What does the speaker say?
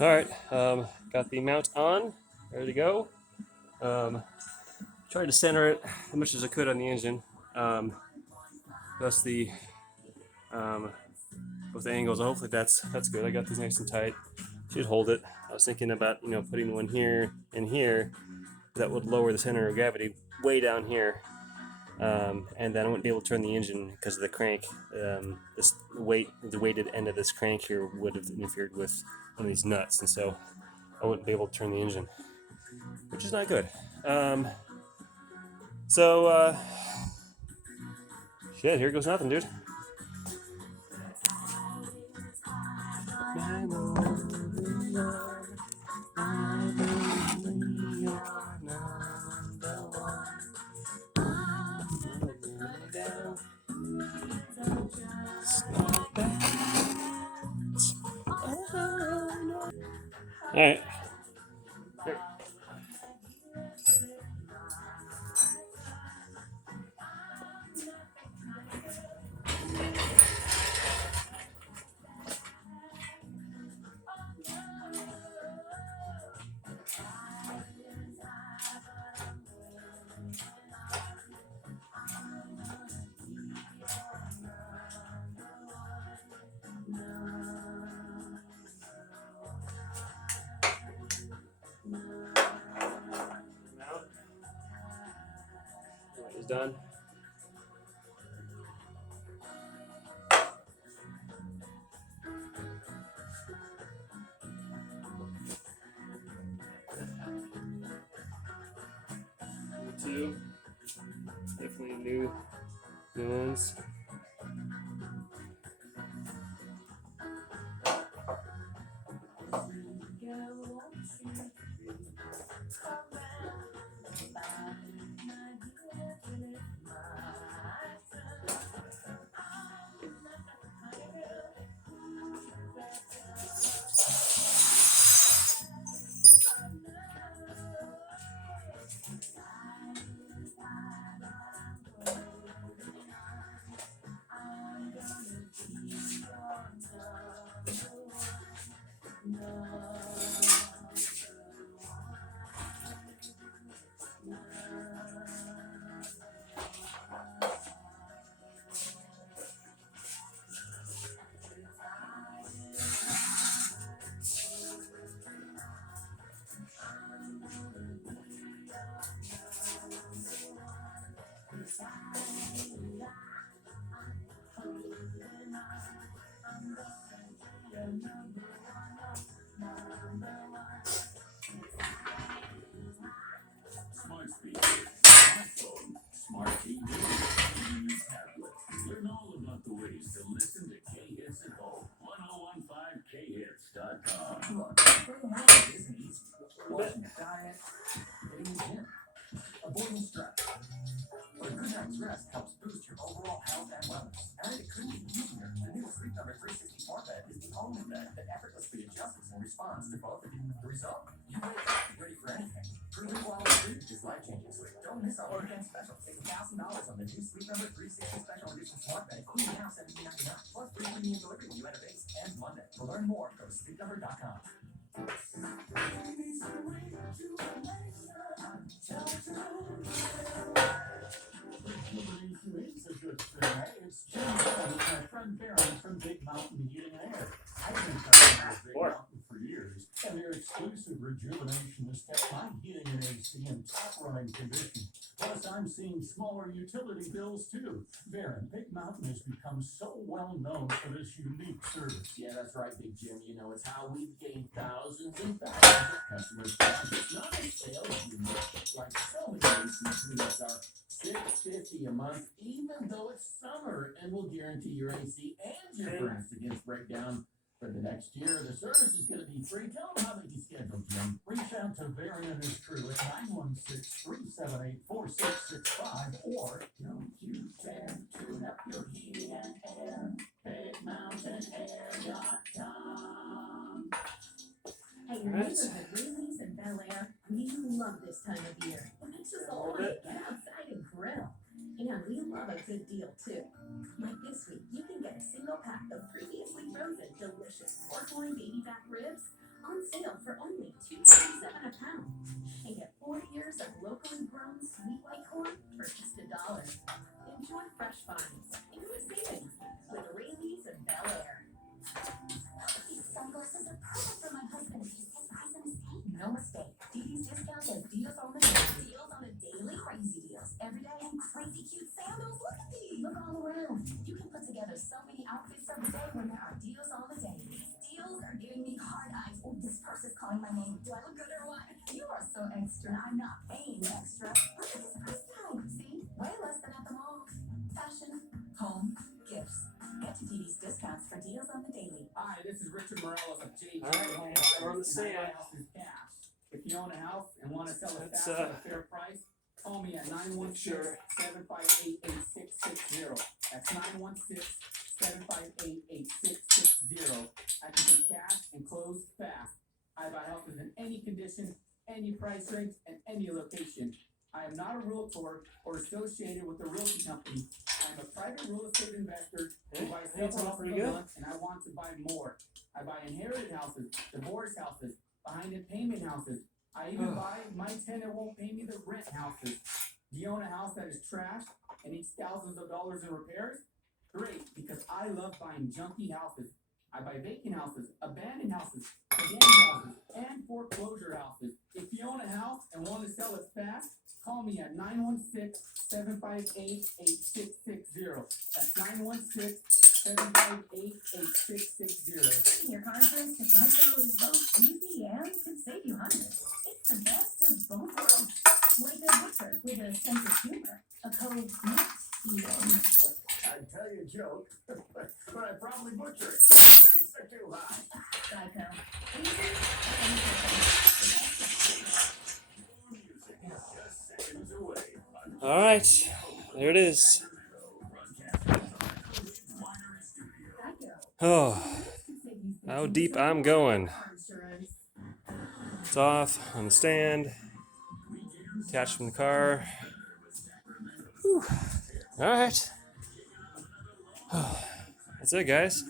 All right, got the mount on, ready to go. Um, Tried to center it as much as I could on the engine. Thus the um, both angles. Hopefully that's good. I got these nice and tight. Should hold it. I was thinking about putting one here and here. That would lower the center of gravity way down here, and then I wouldn't be able to turn the engine because of the crank. The weighted end of this crank here would have interfered with one of these nuts, and so I wouldn't be able to turn the engine, which is not good. Um, so shit, here goes nothing, dude. All right. Here. 'Done. Two. Definitely new ones. Smart speakers, smartphone, smart TV, tablet. Learn all about the ways to listen to K-Hits at home. 1015khits.com. Look, staying healthy isn't easy. Watching your diet, hitting the gym, avoiding stress. But a good night's rest helps boost your overall health and wellness. And it couldn't be easier. The new Sleep Number 360 Smart Bed is the only bed that effortlessly adjusts in response to both of you. The result? You wake up ready for anything. Proven quality sleep is life-changing sleep. Don't miss our weekend special. Save $1,000 on the new Sleep Number 360 Special Edition Smart Bed, including now $17.99, plus free premium delivery when you enter base. Ends Monday. To learn more, go to sleepnumber.com. It's a good thing, eh? It's jumbled with my friend Baron from Big Mountain Heating and Air. I've been customers of Big Mountain for years, and their exclusive rejuvenation has kept my heating and AC in top-running condition. Plus, I'm seeing smaller utility bills, too. Baron, Big Mountain has become so well known for this unique service. Yeah, that's right, Big Jim. You know, it's how we've gained thousands and thousands of customers. It's not a sales unit like so many AC units are. $650 a month, even though it's summer, and we'll guarantee your AC and your furnace against breakdown for the next year. The service is going to be free. Tell them how they can schedule, Jim. Reach out to Baron and his crew at 916-378-4665 or Don't you dare tune up your heating and air. BigMountainAir.com. Hey, your neighborhood Wheelies and Bel Air, we love this time of year. It makes us all want to get outside and grill. And we love a good deal too. Like this week, you can get a single pack of previously frozen delicious pork loin baby back ribs on grown sweet white corn for just $1. Enjoy fresh finds and good savings with Rayleigh's and Bel Air. These sunglasses are perfect for my husband. He says buy some mistake. No mistake. DD's discounts have deals on the daily. Deals on a daily. Crazy deals every day. And crazy cute sandals. Look at these. Look all around. You can put together so many outfits for the day when there are deals on the daily. These deals are giving me hard eyes. Oh, this purse is calling my name. Do I look good or what? You are so extra. I'm not paying extra. Look at this price tag. See? Way less than at the mall. Fashion, home, gifts. Get to DD's discounts for deals on the daily. Hi, this is Richard Morales of JJ All right, Home we're on the Buyers, and I stand. buy houses cash. If you own a house and want to sell it That's, fast at a fair price, call me at 916-758-8660. That's 916-758-8660. I can take cash and close fast. I buy houses in any condition, any price range, and any location. I am not a realtor or associated with a realty company. I am a private real estate investor who buys That's all houses pretty per good. month, and I want to buy more. I buy inherited houses, divorce houses, behind payment houses. I even buy my tenant won't pay me the rent houses. Do you own a house that is trashed and needs thousands of dollars in repairs? Great, because I love buying junky houses. I buy vacant houses, abandoned houses, condemned houses, and foreclosure houses. If you own a house and want to sell it fast, call me at 916-758-8660. That's 916-758-8660. Your car insurance to Geico is both easy and could save you hundreds. It's the best of both worlds. Like a butcher with a sense of humor. A code not even. I'd tell you a joke, but I'd probably butcher it. Rates are too high. Geico. Easy and Just seconds away. All right, there it is. Geico. Oh, Could save you how deep I'm going. car insurance. It's off on the stand. Attached from the car. Whew. All right. That's it, guys.